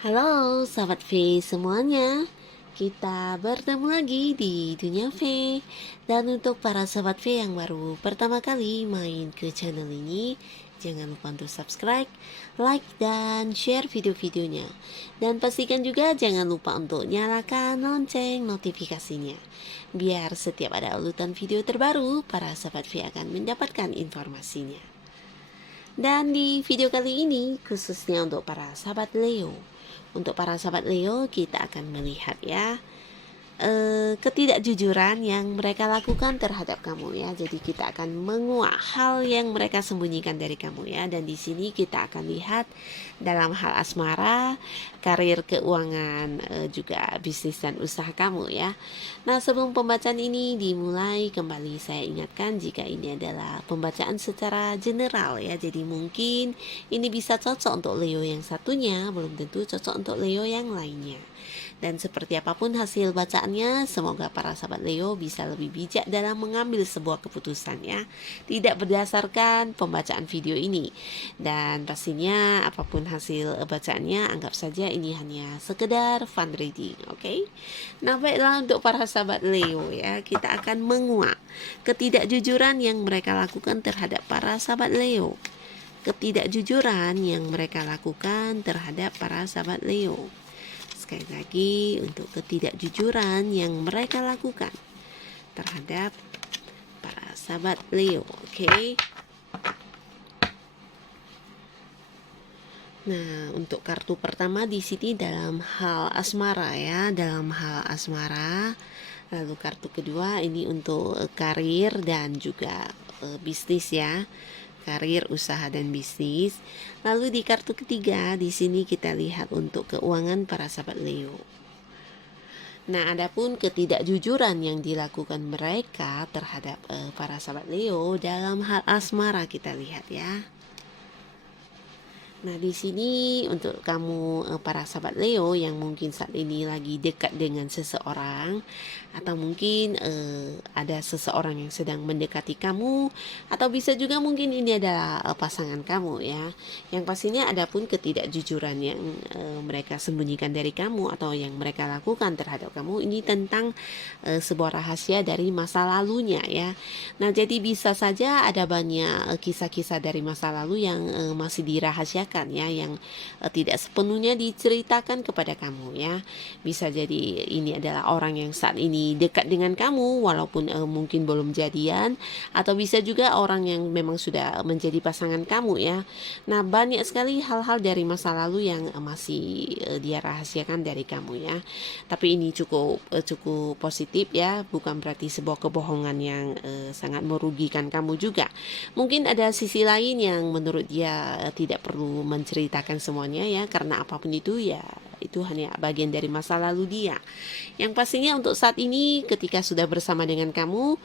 Halo sahabat V semuanya, kita bertemu lagi di Dunia V. Dan untuk para sahabat V yang baru pertama kali main ke channel ini, jangan lupa untuk subscribe, like, dan share video-videonya. Dan pastikan juga jangan lupa untuk nyalakan lonceng notifikasinya, biar setiap ada urutan video terbaru, para sahabat V akan mendapatkan informasinya. Dan di video kali ini khususnya untuk para sahabat Leo. Untuk para sahabat Leo, kita akan melihat ya ketidakjujuran yang mereka lakukan terhadap kamu ya. Jadi kita akan menguak hal yang mereka sembunyikan dari kamu ya. Dan di sini kita akan lihat dalam hal asmara, karir, keuangan, juga bisnis dan usaha kamu ya. Nah, sebelum pembacaan ini dimulai, kembali saya ingatkan jika ini adalah pembacaan secara general ya. Jadi mungkin ini bisa cocok untuk Leo yang satunya, belum tentu cocok untuk Leo yang lainnya. Dan seperti apapun hasil bacaannya, semoga para sahabat Leo bisa lebih bijak dalam mengambil sebuah keputusan ya, tidak berdasarkan pembacaan video ini. Dan pastinya apapun hasil bacaannya, anggap saja ini hanya sekedar fun reading, oke? Nah, baiklah, untuk para sahabat Leo ya, kita akan menguak ketidakjujuran yang mereka lakukan terhadap para sahabat Leo. Ketidakjujuran yang mereka lakukan terhadap para sahabat Leo. Sekali lagi, untuk ketidakjujuran yang mereka lakukan terhadap para sahabat Leo, oke? Nah, untuk kartu pertama di sini dalam hal asmara ya, dalam hal asmara. Lalu kartu kedua ini untuk karir dan juga bisnis ya. Karir, usaha, dan bisnis. Lalu di kartu ketiga di sini kita lihat untuk keuangan para sahabat Leo. Nah, adapun ketidakjujuran yang dilakukan mereka terhadap para sahabat Leo dalam hal asmara kita lihat ya. Nah, di sini untuk kamu para sahabat Leo yang mungkin saat ini lagi dekat dengan seseorang, atau mungkin ada seseorang yang sedang mendekati kamu, atau bisa juga mungkin ini adalah pasangan kamu ya. Yang pastinya ada pun ketidakjujuran yang mereka sembunyikan dari kamu atau yang mereka lakukan terhadap kamu ini tentang sebuah rahasia dari masa lalunya ya. Nah, jadi bisa saja ada banyak kisah-kisah dari masa lalu yang masih dirahasiakan ya, yang tidak sepenuhnya diceritakan kepada kamu ya. Bisa jadi ini adalah orang yang saat ini dekat dengan kamu walaupun mungkin belum jadian, atau bisa juga orang yang memang sudah menjadi pasangan kamu ya. Nah, banyak sekali hal-hal dari masa lalu yang masih dia rahasiakan dari kamu ya. Tapi ini cukup positif ya, bukan berarti sebuah kebohongan yang sangat merugikan kamu juga. Mungkin ada sisi lain yang menurut dia tidak perlu menceritakan semuanya ya, karena apapun itu ya itu hanya bagian dari masa lalu dia. Yang pastinya untuk saat ini ketika sudah bersama dengan kamu,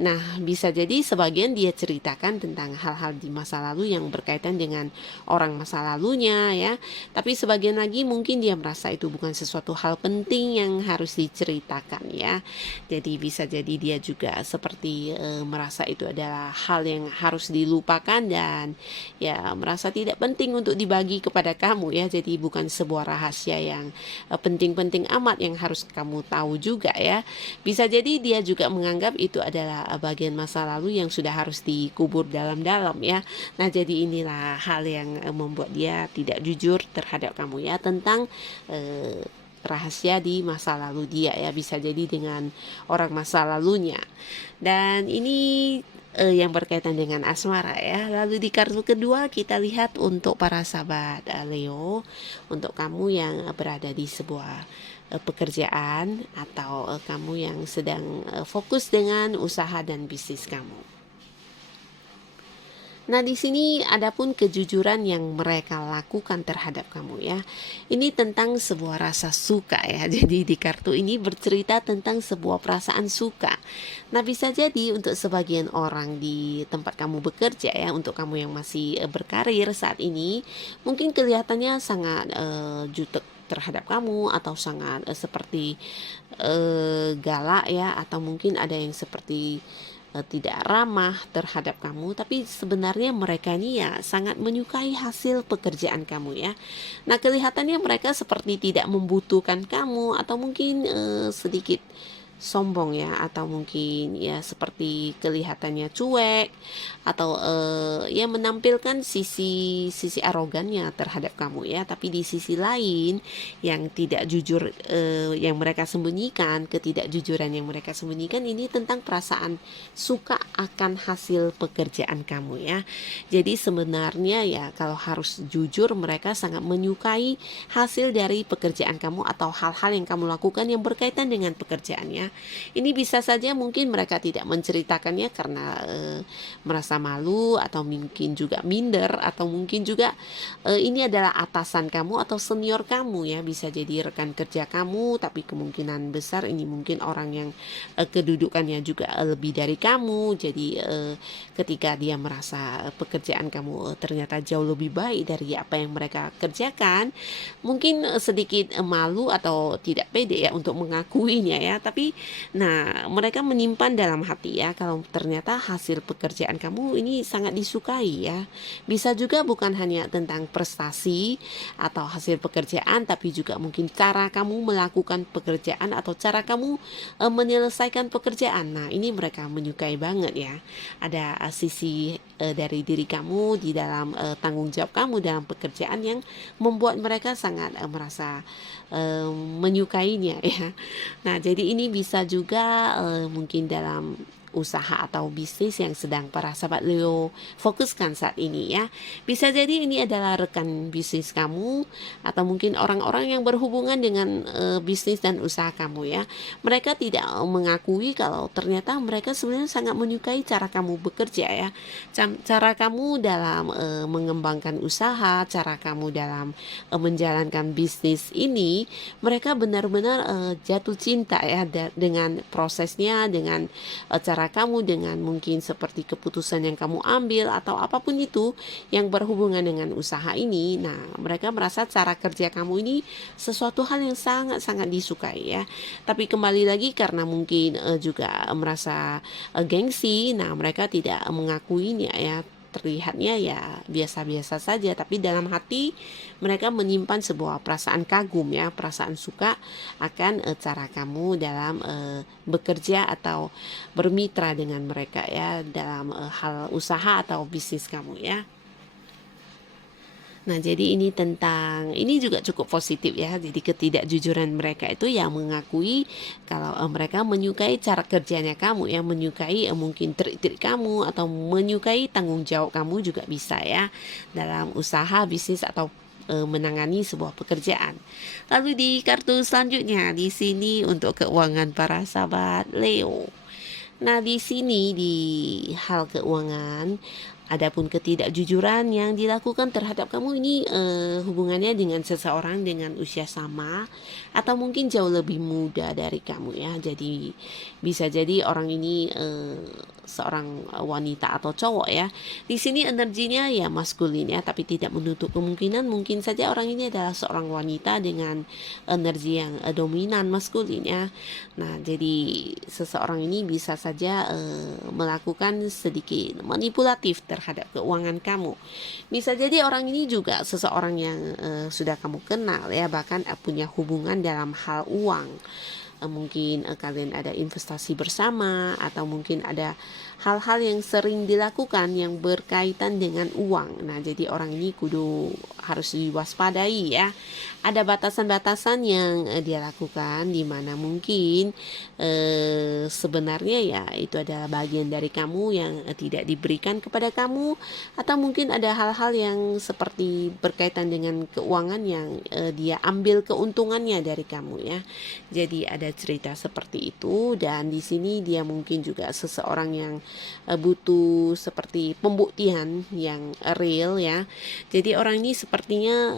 nah bisa jadi sebagian dia ceritakan tentang hal-hal di masa lalu yang berkaitan dengan orang masa lalunya ya. Tapi sebagian lagi mungkin dia merasa itu bukan sesuatu hal penting yang harus diceritakan ya. Jadi bisa jadi dia juga seperti merasa itu adalah hal yang harus dilupakan dan ya merasa tidak penting untuk dibagi kepada kamu ya. Jadi bukan sebuah rahasia yang penting-penting amat yang harus kamu tahu juga ya. Bisa jadi dia juga menganggap itu adalah bagian masa lalu yang sudah harus dikubur dalam-dalam ya. Nah, jadi inilah hal yang membuat dia tidak jujur terhadap kamu ya, tentang rahasia di masa lalu dia ya. Bisa jadi dengan orang masa lalunya. Dan ini yang berkaitan dengan asmara ya. Lalu di kartu kedua kita lihat untuk para sahabat Leo, untuk kamu yang berada di sebuah pekerjaan atau kamu yang sedang fokus dengan usaha dan bisnis kamu. Nah, di sini adapun kejujuran yang mereka lakukan terhadap kamu ya. Ini tentang sebuah rasa suka ya. Jadi di kartu ini bercerita tentang sebuah perasaan suka. Nah, bisa jadi untuk sebagian orang di tempat kamu bekerja ya, untuk kamu yang masih berkarir saat ini, mungkin kelihatannya sangat jutek terhadap kamu, atau sangat seperti galak ya, atau mungkin ada yang seperti tidak ramah terhadap kamu, tapi sebenarnya mereka ini ya sangat menyukai hasil pekerjaan kamu ya. Nah, kelihatannya mereka seperti tidak membutuhkan kamu, atau mungkin sedikit sombong ya, atau mungkin ya seperti kelihatannya cuek, atau ya menampilkan sisi arogannya terhadap kamu ya. Tapi di sisi lain yang tidak jujur, yang mereka sembunyikan, ketidakjujuran yang mereka sembunyikan ini tentang perasaan suka akan hasil pekerjaan kamu ya. Jadi sebenarnya ya kalau harus jujur, mereka sangat menyukai hasil dari pekerjaan kamu atau hal-hal yang kamu lakukan yang berkaitan dengan pekerjaannya. Ini bisa saja mungkin mereka tidak menceritakannya karena merasa malu, atau mungkin juga minder, atau mungkin juga ini adalah atasan kamu atau senior kamu ya. Bisa jadi rekan kerja kamu, tapi kemungkinan besar ini mungkin orang yang kedudukannya juga lebih dari kamu. Jadi ketika dia merasa pekerjaan kamu ternyata jauh lebih baik dari apa yang mereka kerjakan, mungkin sedikit malu atau tidak pede ya untuk mengakuinya ya. Tapi nah, mereka menyimpan dalam hati ya kalau ternyata hasil pekerjaan kamu ini sangat disukai ya. Bisa juga bukan hanya tentang prestasi atau hasil pekerjaan, tapi juga mungkin cara kamu melakukan pekerjaan atau cara kamu menyelesaikan pekerjaan. Nah, ini mereka menyukai banget ya. Ada sisi dari diri kamu di dalam tanggung jawab kamu dalam pekerjaan yang membuat mereka sangat merasa menyukainya ya. Nah, jadi ini bisa juga mungkin dalam usaha atau bisnis yang sedang para sahabat Leo fokuskan saat ini ya. Bisa jadi ini adalah rekan bisnis kamu, atau mungkin orang-orang yang berhubungan dengan bisnis dan usaha kamu ya. Mereka tidak mengakui kalau ternyata mereka sebenarnya sangat menyukai cara kamu bekerja ya. Cara kamu dalam mengembangkan usaha, cara kamu dalam menjalankan bisnis ini, mereka benar-benar jatuh cinta ya dengan prosesnya, dengan cara kamu, dengan mungkin seperti keputusan yang kamu ambil atau apapun itu yang berhubungan dengan usaha ini. Nah, mereka merasa cara kerja kamu ini sesuatu hal yang sangat-sangat disukai ya. Tapi kembali lagi karena mungkin juga merasa gengsi, nah mereka tidak mengakuinya ya. Terlihatnya ya biasa-biasa saja, tapi dalam hati mereka menyimpan sebuah perasaan kagum ya, perasaan suka akan cara kamu dalam bekerja atau bermitra dengan mereka ya dalam hal usaha atau bisnis kamu ya. Nah, jadi ini juga cukup positif ya. Jadi ketidakjujuran mereka itu yang mengakui kalau mereka menyukai cara kerjanya kamu, yang menyukai mungkin trik-trik kamu, atau menyukai tanggung jawab kamu juga bisa ya dalam usaha, bisnis, atau menangani sebuah pekerjaan. Lalu di kartu selanjutnya di sini untuk keuangan para sahabat Leo. Nah, di sini di hal keuangan, adapun ketidakjujuran yang dilakukan terhadap kamu ini hubungannya dengan seseorang dengan usia sama atau mungkin jauh lebih muda dari kamu ya. Jadi bisa jadi orang ini seorang wanita atau cowok ya. Di sini energinya ya maskulin ya, tapi tidak menutup kemungkinan mungkin saja orang ini adalah seorang wanita dengan energi yang dominan maskulin ya. Nah, jadi seseorang ini bisa saja melakukan sedikit manipulatif terhadap keuangan kamu. Bisa jadi orang ini juga seseorang yang sudah kamu kenal ya, bahkan punya hubungan dalam hal uang. Mungkin kalian ada investasi bersama, atau mungkin ada hal-hal yang sering dilakukan yang berkaitan dengan uang. Nah, jadi orang ini kudu harus diwaspadai ya. Ada batasan-batasan yang dia lakukan, di mana mungkin sebenarnya ya itu adalah bagian dari kamu yang tidak diberikan kepada kamu, atau mungkin ada hal-hal yang seperti berkaitan dengan keuangan yang dia ambil keuntungannya dari kamu ya. Jadi ada cerita seperti itu, dan di sini dia mungkin juga seseorang yang butuh seperti pembuktian yang real ya. Jadi orang ini sepertinya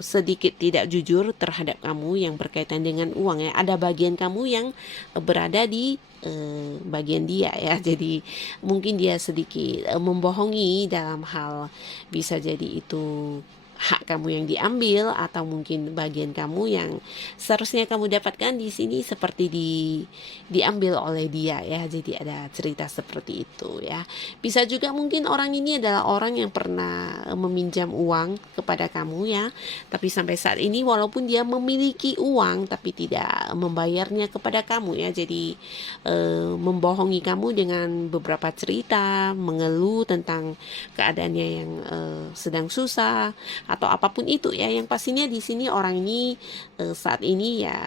sedikit tidak jujur terhadap kamu yang berkaitan dengan uang ya. Ada bagian kamu yang berada di bagian dia ya. Jadi mungkin dia sedikit membohongi dalam hal, bisa jadi itu hak kamu yang diambil atau mungkin bagian kamu yang seharusnya kamu dapatkan di sini seperti diambil oleh dia ya. Jadi ada cerita seperti itu ya. Bisa juga mungkin orang ini adalah orang yang pernah meminjam uang kepada kamu ya, tapi sampai saat ini walaupun dia memiliki uang tapi tidak membayarnya kepada kamu ya. Jadi membohongi kamu dengan beberapa cerita, mengeluh tentang keadaannya yang sedang susah atau apapun itu ya. Yang pastinya di sini orang ini saat ini ya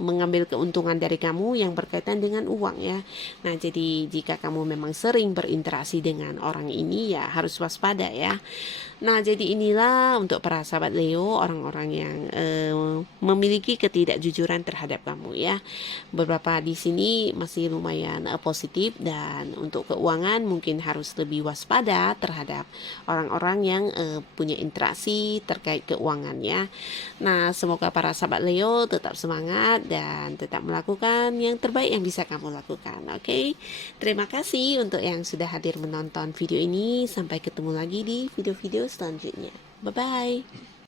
mengambil keuntungan dari kamu yang berkaitan dengan uang ya. Nah, jadi jika kamu memang sering berinteraksi dengan orang ini ya harus waspada ya. Nah, jadi inilah untuk para sahabat Leo, orang-orang yang memiliki ketidakjujuran terhadap kamu ya. Beberapa di sini masih lumayan positif, dan untuk keuangan mungkin harus lebih waspada terhadap orang-orang yang punya interaksi terkait keuangannya. Nah, semoga para sahabat Leo tetap semangat dan tetap melakukan yang terbaik yang bisa kamu lakukan. Oke. Terima kasih untuk yang sudah hadir menonton video ini. Sampai ketemu lagi di video-video selanjutnya. Bye-bye.